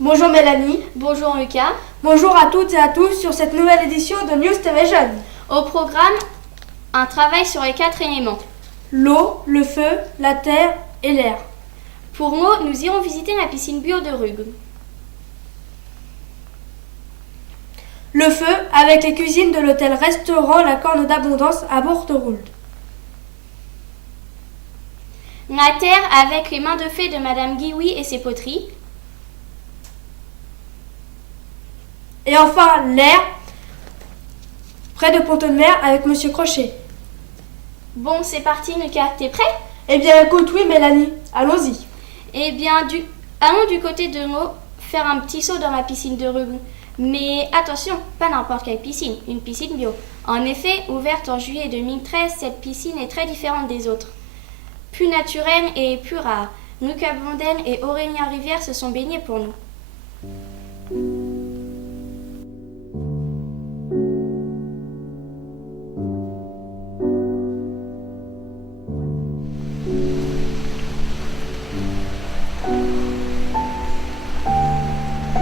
Bonjour Mélanie. Bonjour Lucas. Bonjour à toutes et à tous sur cette nouvelle édition de News TV Jeunes. Au programme, un travail sur les 4 éléments. L'eau, le feu, la terre et l'air. Pour nous, nous irons visiter la piscine bio de Rugue. Le feu avec les cuisines de l'hôtel-restaurant La Corne d'Abondance à Bourteroulde. La terre avec les mains de fée de Madame Guiwi et ses poteries. Et enfin l'air, près de Pont-de-Mer avec Monsieur Crochet. Bon, c'est parti Lucas, t'es prêt? Eh bien écoute, oui Mélanie, allons-y. Eh bien, allons du côté de l'eau faire un petit saut dans la piscine de Rugue. Mais attention, pas n'importe quelle piscine, une piscine bio. En effet, ouverte en juillet 2013, cette piscine est très différente des autres. Plus naturelle et plus rare. Lucas Blondel et Aurélien Rivière se sont baignés pour nous.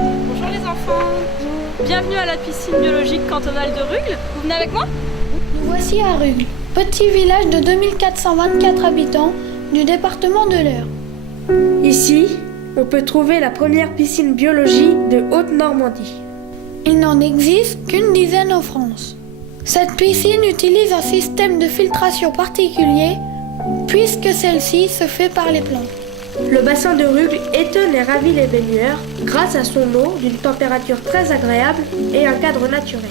Bonjour les enfants. Bienvenue à la piscine biologique cantonale de Rugle. Vous venez avec moi? Nous voici à Rugle, petit village de 2424 habitants du département de l'Eure. Ici, on peut trouver la première piscine biologie de Haute-Normandie. Il n'en existe qu'une dizaine en France. Cette piscine utilise un système de filtration particulier puisque celle-ci se fait par les plantes. Le bassin de Rugue étonne et ravit les baigneurs grâce à son eau d'une température très agréable et un cadre naturel.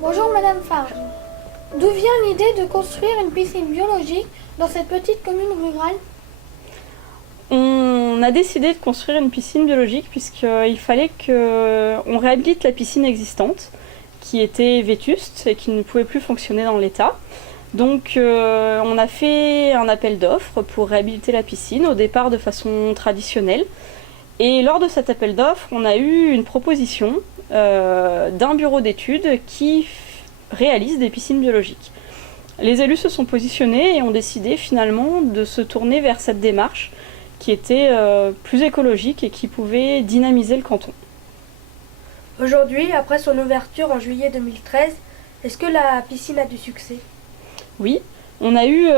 Bonjour Madame Farge. D'où vient l'idée de construire une piscine biologique dans cette petite commune rurale? On a décidé de construire une piscine biologique puisqu'il fallait qu'on réhabilite la piscine existante qui était vétuste et qui ne pouvait plus fonctionner dans l'état. Donc on a fait un appel d'offres pour réhabiliter la piscine, au départ de façon traditionnelle. Et lors de cet appel d'offres, on a eu une proposition d'un bureau d'études qui réalise des piscines biologiques. Les élus se sont positionnés et ont décidé finalement de se tourner vers cette démarche qui était plus écologique et qui pouvait dynamiser le canton. Aujourd'hui, après son ouverture en juillet 2013, est-ce que la piscine a du succès? Oui, on a eu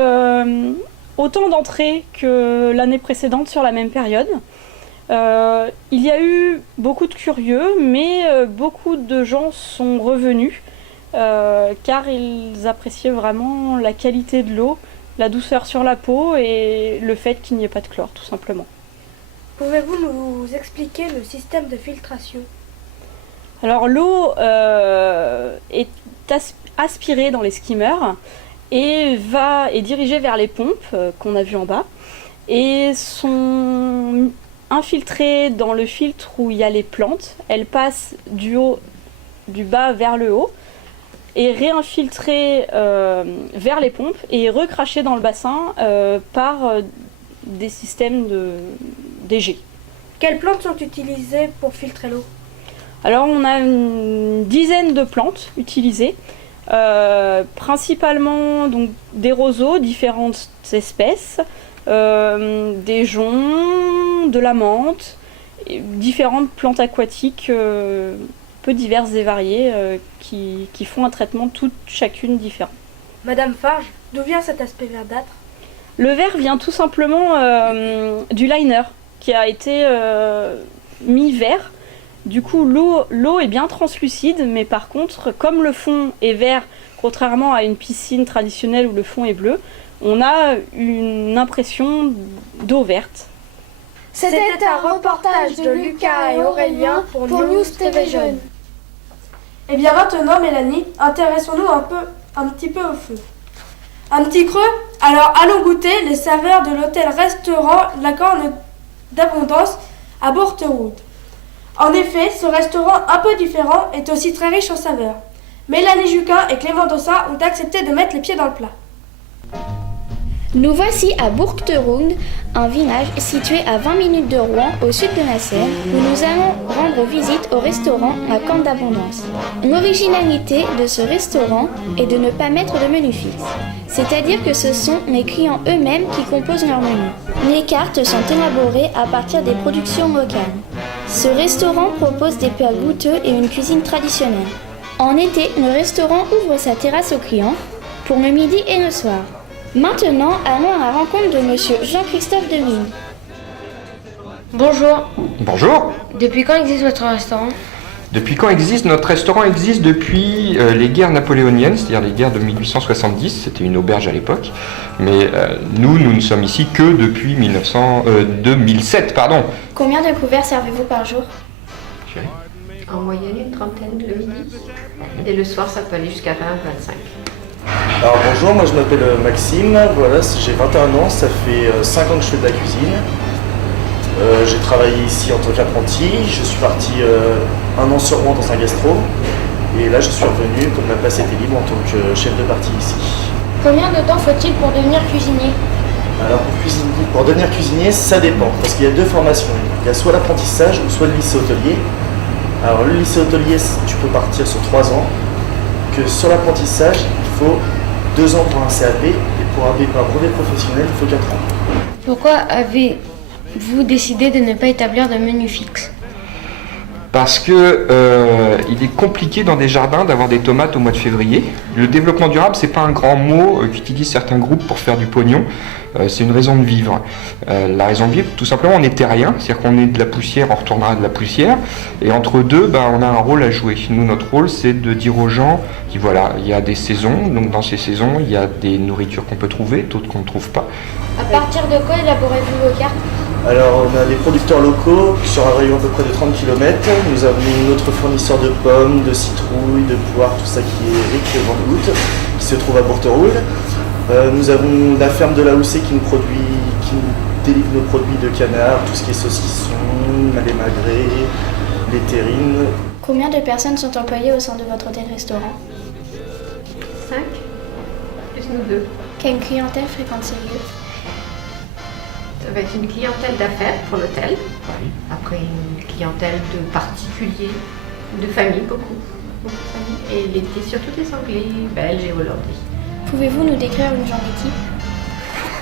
autant d'entrées que l'année précédente sur la même période. Il y a eu beaucoup de curieux, mais beaucoup de gens sont revenus car ils appréciaient vraiment la qualité de l'eau, la douceur sur la peau et le fait qu'il n'y ait pas de chlore, tout simplement. Pouvez-vous nous expliquer le système de filtration? Alors l'eau est aspirée dans les skimmers et est dirigée vers les pompes qu'on a vues en bas et sont infiltrées dans le filtre où il y a les plantes. Elles passent du bas vers le haut et réinfiltrées vers les pompes et recrachées dans le bassin par des systèmes d'égée. Quelles plantes sont utilisées pour filtrer l'eau? Alors on a une dizaine de plantes utilisées, principalement donc, des roseaux, différentes espèces, des joncs, de la menthe, et différentes plantes aquatiques peu diverses et variées qui font un traitement toutes chacune différent. Madame Farge, d'où vient cet aspect verdâtre? Le vert vient tout simplement du liner qui a été mis vert. Du coup, l'eau est bien translucide, mais par contre, comme le fond est vert, contrairement à une piscine traditionnelle où le fond est bleu, on a une impression d'eau verte. C'était un reportage de Lucas et Aurélien pour News TV Jeune. Et bien maintenant, Mélanie, intéressons-nous un petit peu au feu. Un petit creux? Alors allons goûter les saveurs de l'hôtel-restaurant La Corne d'Abondance à Bourteroud. En effet, ce restaurant un peu différent est aussi très riche en saveurs. Mélanie Juquin et Clément Dossa ont accepté de mettre les pieds dans le plat. Nous voici à Bourteroud, un village situé à 20 minutes de Rouen, au sud de la Seine, où nous allons rendre visite au restaurant La Corne d'Abondance. L'originalité de ce restaurant est de ne pas mettre de menu fixe, c'est-à-dire que ce sont les clients eux-mêmes qui composent leur menu. Les cartes sont élaborées à partir des productions locales. Ce restaurant propose des plats goûteux et une cuisine traditionnelle. En été, le restaurant ouvre sa terrasse aux clients pour le midi et le soir. Maintenant, allons à la rencontre de monsieur Jean-Christophe Devigne. Bonjour. Bonjour. Depuis quand existe votre restaurant? Depuis quand existe notre restaurant? Existe depuis les guerres napoléoniennes, c'est-à-dire les guerres de 1870. C'était une auberge à l'époque. Mais nous ne sommes ici que depuis 2007. Combien de couverts servez-vous par jour? En moyenne, une trentaine le midi. Et le soir, ça peut aller jusqu'à 20, 25. Alors bonjour, moi je m'appelle Maxime, voilà, j'ai 21 ans, ça fait 5 ans que je fais de la cuisine. J'ai travaillé ici en tant qu'apprenti, je suis parti 1 an sur Rouen dans un gastro. Et là je suis revenu, comme la place était libre, en tant que chef de partie ici. Combien de temps faut-il pour devenir cuisinier? Alors pour devenir cuisinier, ça dépend, parce qu'il y a 2 formations. Il y a soit l'apprentissage ou soit le lycée hôtelier. Alors le lycée hôtelier, tu peux partir sur 3 ans. Que sur l'apprentissage, il faut 2 ans pour un CAP et pour un brevet professionnel, il faut 4 ans. Pourquoi avez-vous décidé de ne pas établir de menu fixe? Parce que il est compliqué dans des jardins d'avoir des tomates au mois de février. Le développement durable, c'est pas un grand mot qu'utilisent certains groupes pour faire du pognon. C'est une raison de vivre. La raison de vivre, tout simplement, on est terrien, c'est-à-dire qu'on est de la poussière, on retournera de la poussière. Et entre deux, on a un rôle à jouer. Nous, notre rôle, c'est de dire aux gens qu'il il y a des saisons. Donc dans ces saisons, il y a des nourritures qu'on peut trouver, d'autres qu'on ne trouve pas. À partir de quoi élaborez-vous vos cartes? Alors on a des producteurs locaux sur un rayon à peu près de 30 km. Nous avons notre fournisseur de pommes, de citrouilles, de poires, tout ça qui est Eric Vendroute, qui se trouve à Bourteroud. Nous avons la ferme de la Housset qui nous délivre nos produits de canard, tout ce qui est saucisson, les magrets, les terrines. Combien de personnes sont employées au sein de votre hôtel-restaurant? 5, plus nous 2. Quelle clientèle fréquente ces lieux? Ça va être une clientèle d'affaires pour l'hôtel. Après, une clientèle de particuliers, de familles, beaucoup de familles. Et l'été, surtout des Anglais, Belges et Hollandais. Pouvez-vous nous décrire une journée type?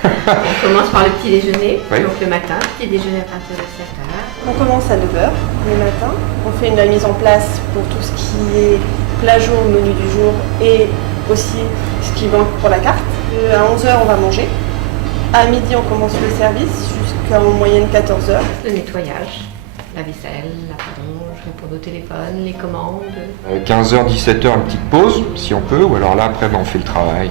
On commence par le petit déjeuner, Oui. donc le matin, petit déjeuner à partir de 7h. On commence à 9h le matin. On fait la mise en place pour tout ce qui est plat jour, menu du jour et aussi ce qui manque pour la carte. À 11h, on va manger. À midi, on commence le service jusqu'à en moyenne 14h. Le nettoyage, la vaisselle, la plonge, répondre au téléphone, les commandes. 15h, 17h, une petite pause, si on peut. Ou alors là, après, on fait le travail,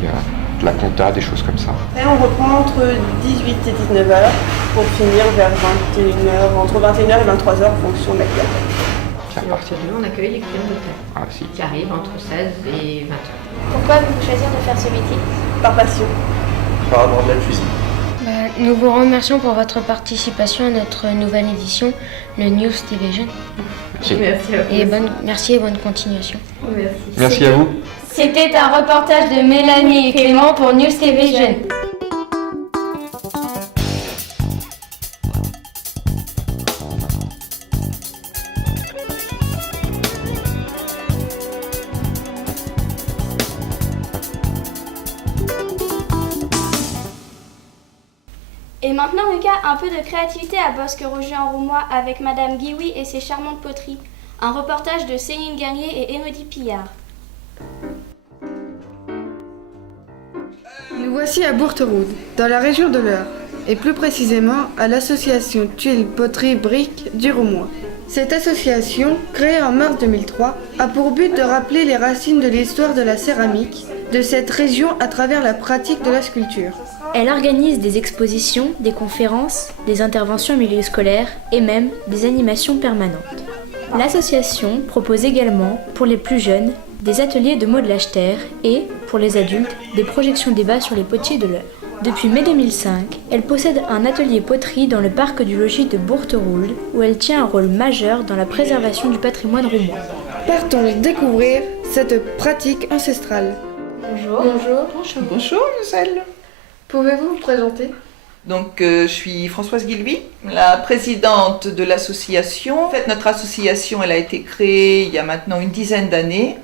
de la compta, des choses comme ça. Et on reprend entre 18 et 19h pour finir vers 21h, entre 21h et 23h en fonction de la clientèle. C'est Et reparti. entre deux, on accueille les clients d'hôtel Si. qui arrivent entre 16 et 20h. Pourquoi avez-vous choisi de faire ce métier? Par passion. Par rapport à de la cuisine. Nous vous remercions pour votre participation à notre nouvelle édition, le News TV Jeune. Merci. Merci à vous. Et merci et bonne continuation. Merci. Merci à vous. C'était un reportage de Mélanie et Clément pour News TV Jeune. Et maintenant, Lucas, un peu de créativité à Bosc-Roger-en-Roumois avec Madame Guiwi et ses charmantes poteries. Un reportage de Céline Garnier et Élodie Pillard. Nous voici à Bourteroud, dans la région de l'Eure, et plus précisément à l'association Tuiles Poterie Briques du Roumois. Cette association, créée en mars 2003, a pour but de rappeler les racines de l'histoire de la céramique de cette région à travers la pratique de la sculpture. Elle organise des expositions, des conférences, des interventions en milieu scolaire et même des animations permanentes. L'association propose également, pour les plus jeunes, des ateliers de modelage terre et, pour les adultes, des projections débats sur les potiers de l'Eure. Depuis mai 2005, elle possède un atelier poterie dans le parc du logis de Bourteroulde, où elle tient un rôle majeur dans la préservation du patrimoine roumois. Partons découvrir cette pratique ancestrale. Bonjour. Bonjour. Bonjour, Gisèle. Pouvez-vous vous présenter ? Donc, je suis Françoise Guillouis, la présidente de l'association. En fait, notre association, elle a été créée il y a maintenant une dizaine d'années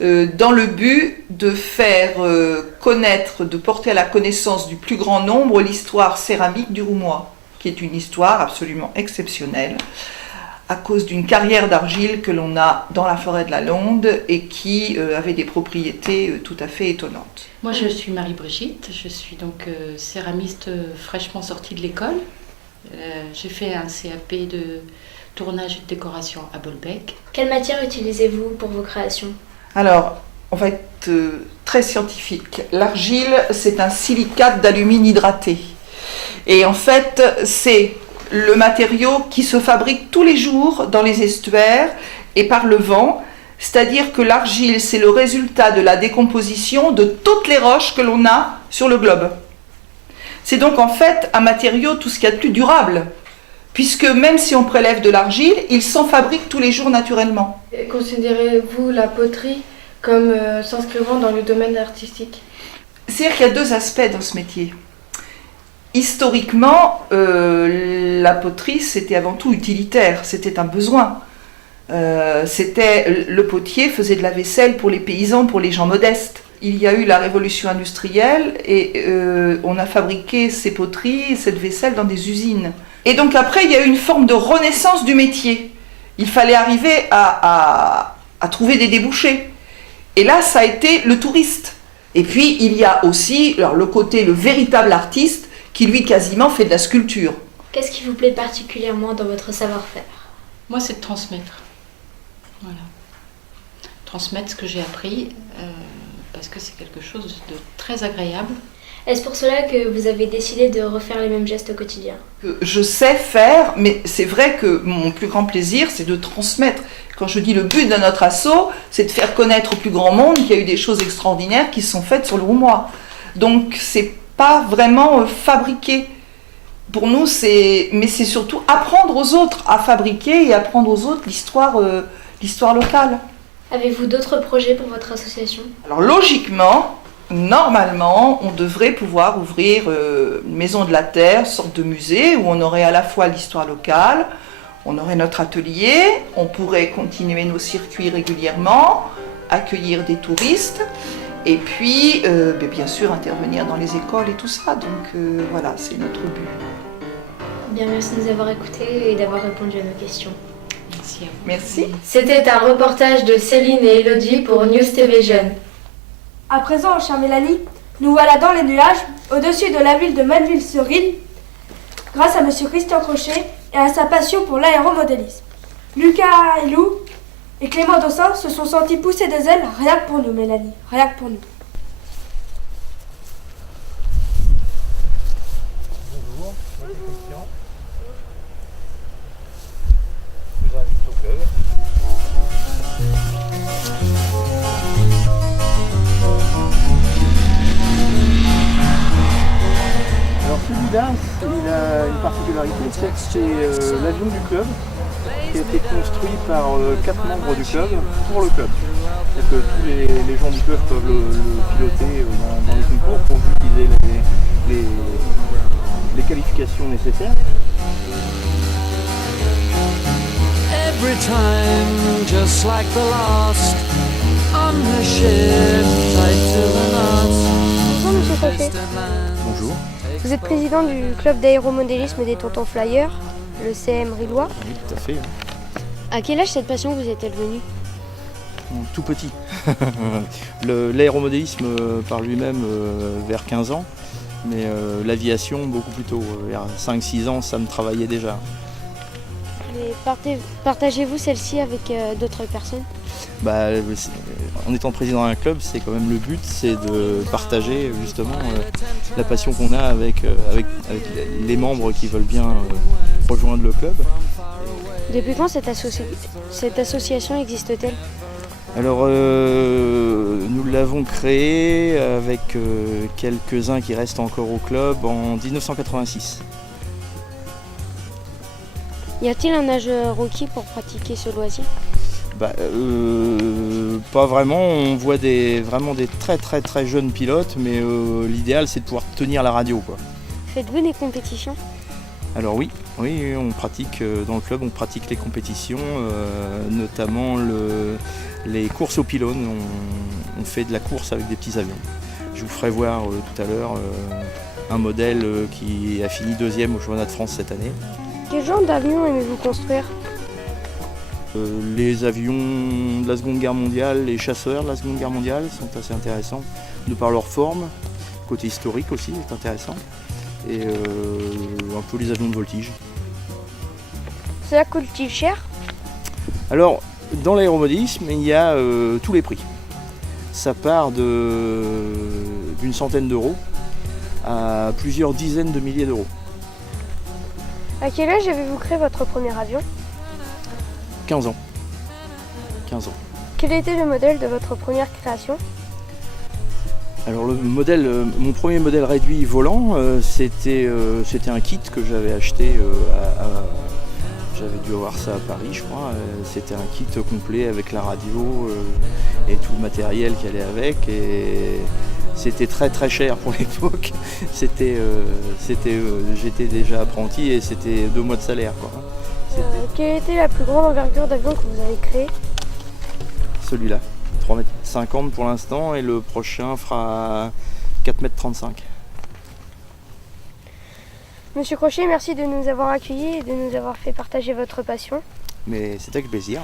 dans le but de faire connaître, de porter à la connaissance du plus grand nombre l'histoire céramique du Roumois, qui est une histoire absolument exceptionnelle à cause d'une carrière d'argile que l'on a dans la forêt de la Londe et qui avait des propriétés tout à fait étonnantes. Moi, je suis Marie-Brigitte, je suis donc céramiste fraîchement sortie de l'école. J'ai fait un CAP de tournage et de décoration à Bolbec. Quelle matière utilisez-vous pour vos créations ? Alors, on va être très scientifique. L'argile, c'est un silicate d'alumine hydraté. Et en fait, c'est le matériau qui se fabrique tous les jours dans les estuaires et par le vent. C'est-à-dire que l'argile, c'est le résultat de la décomposition de toutes les roches que l'on a sur le globe. C'est donc en fait un matériau tout ce qu'il y a de plus durable, puisque même si on prélève de l'argile, il s'en fabrique tous les jours naturellement. Considérez-vous la poterie comme s'inscrivant dans le domaine artistique ? C'est-à-dire qu'il y a deux aspects dans ce métier. Historiquement, la poterie, c'était avant tout utilitaire, c'était un besoin. Le potier faisait de la vaisselle pour les paysans, pour les gens modestes. Il y a eu la révolution industrielle et on a fabriqué ces poteries, cette vaisselle dans des usines. Et donc après, il y a eu une forme de renaissance du métier. Il fallait arriver à trouver des débouchés. Et là, ça a été le touriste. Et puis, il y a aussi le véritable artiste qui, lui, quasiment fait de la sculpture. Qu'est-ce qui vous plaît particulièrement dans votre savoir-faire ? Moi, c'est de transmettre. Voilà. Transmettre ce que j'ai appris, parce que c'est quelque chose de très agréable. Est-ce pour cela que vous avez décidé de refaire les mêmes gestes au quotidien ? Je sais faire, mais c'est vrai que mon plus grand plaisir, c'est de transmettre. Quand je dis le but de notre asso, c'est de faire connaître au plus grand monde qu'il y a eu des choses extraordinaires qui se sont faites sur le Roumois. Donc, c'est pas vraiment fabriquer. Pour nous, mais c'est surtout apprendre aux autres à fabriquer et apprendre aux autres l'histoire locale. Avez-vous d'autres projets pour votre association ? Alors logiquement, normalement, on devrait pouvoir ouvrir une maison de la terre, sorte de musée où on aurait à la fois l'histoire locale, on aurait notre atelier, on pourrait continuer nos circuits régulièrement, accueillir des touristes et puis bien sûr intervenir dans les écoles et tout ça. Donc voilà, c'est notre but. Bien, merci de nous avoir écoutés et d'avoir répondu à nos questions. Merci à vous. Merci. C'était un reportage de Céline et Elodie pour News TV Jeunes. À présent, chère Mélanie, nous voilà dans les nuages, au-dessus de la ville de Manneville-sur-Risle, grâce à M. Christian Crochet et à sa passion pour l'aéromodélisme. Lucas Ailou et Clément Dossin se sont sentis pousser des ailes, rien que pour nous, Mélanie, rien que pour nous. Bonjour, je suis Christian. Je vous invite au club. Alors celui-là, il a une particularité, c'est que c'est l'avion du club qui a été construit par 4 membres du club pour le club. C'est que tous les gens du club peuvent le piloter dans les concours pour utiliser les qualifications nécessaires. Every time, just like the last, on the ship, tied to the knots. Bonjour Monsieur Crochet. Bonjour. Vous êtes président du club d'aéromodélisme des Tontons Flyers, le CM Rillois. Oui, tout à fait. À quel âge cette passion vous est-elle venue ? Tout petit. L'aéromodélisme par lui-même vers 15 ans, mais l'aviation beaucoup plus tôt. Vers 5-6 ans, ça me travaillait déjà. Mais partagez-vous celle-ci avec d'autres personnes? En étant président d'un club, c'est quand même le but, c'est de partager justement la passion qu'on a avec les membres qui veulent bien rejoindre le club. Depuis quand cette association existe-t-elle? Alors nous l'avons créée avec quelques-uns qui restent encore au club en 1986. Y a-t-il un âge requis pour pratiquer ce loisir? Pas vraiment, on voit vraiment des très très très jeunes pilotes, mais l'idéal c'est de pouvoir tenir la radio, quoi. Faites-vous des compétitions? Alors oui, on pratique dans le club, on pratique les compétitions, notamment les courses aux pylônes, on fait de la course avec des petits avions. Je vous ferai voir tout à l'heure un modèle qui a fini 2e au championnat de France cette année. Quel genre d'avion aimez-vous construire? Les avions de la Seconde Guerre mondiale, les chasseurs de la Seconde Guerre mondiale sont assez intéressants, de par leur forme, côté historique aussi est intéressant, et un peu les avions de voltige. Cela coûte-t-il cher? Alors, dans l'aéromodélisme, il y a tous les prix. Ça part d'une centaine d'euros à plusieurs dizaines de milliers d'euros. À quel âge avez-vous créé votre premier avion? 15 ans. Quel était le modèle de votre première création? Alors mon premier modèle réduit volant, c'était un kit que j'avais acheté, j'avais dû avoir ça à Paris je crois. C'était un kit complet avec la radio et tout le matériel qui allait avec. Et c'était très très cher pour l'époque. J'étais déjà apprenti et c'était 2 mois de salaire, quoi. Quelle était la plus grande envergure d'avion que vous avez créée? Celui-là, 3,50 m pour l'instant, et le prochain fera 4,35 m. Monsieur Crochet, merci de nous avoir accueillis et de nous avoir fait partager votre passion. Mais c'était avec plaisir.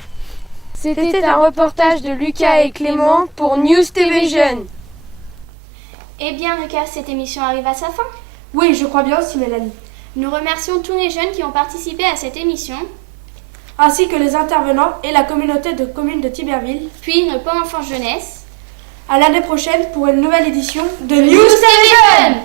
C'était un reportage de Lucas et Clément pour News TV Jeunes. Eh bien Lucas, cette émission arrive à sa fin. Oui, je crois bien aussi Mélanie. Nous remercions tous les jeunes qui ont participé à cette émission, ainsi que les intervenants et la communauté de communes de Tiberville, puis nos Pôle Enfance Jeunesse. À l'année prochaine pour une nouvelle édition de News TV Jeunes.